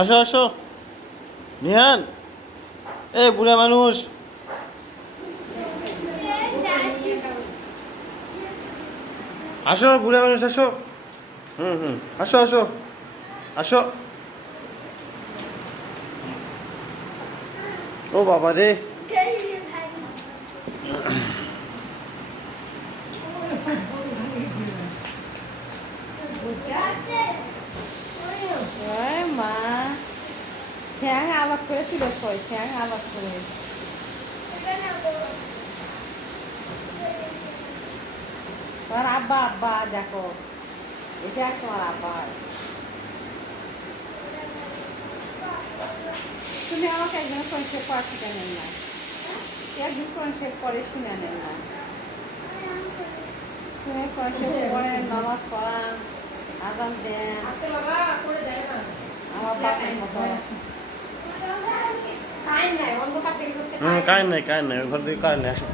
আসো আসো নিহান, এ বুড়া মানুষ, আসো বুড়া মানুষ আসো। আসো আসো আসো। ও বাবা রে, মা ঠ্যাং আবাদ করে তুলে কই, ঠ্যাং আবাদ করে তোমার আব্বা আব্বা দেখো, এটা তোমার আব্বা। তুমি আমাকে একজন কোনসেপ করা শিখে নেন না, একদিন কোনসেপ করে শুনে নেন না। তুমি কোনসেপ করে নামাজ পড়ান, আজান দেন, আমার বাপের মতো। কারেন্ট নাই, ঘর থেকে কারেন্ট নাই, আসো।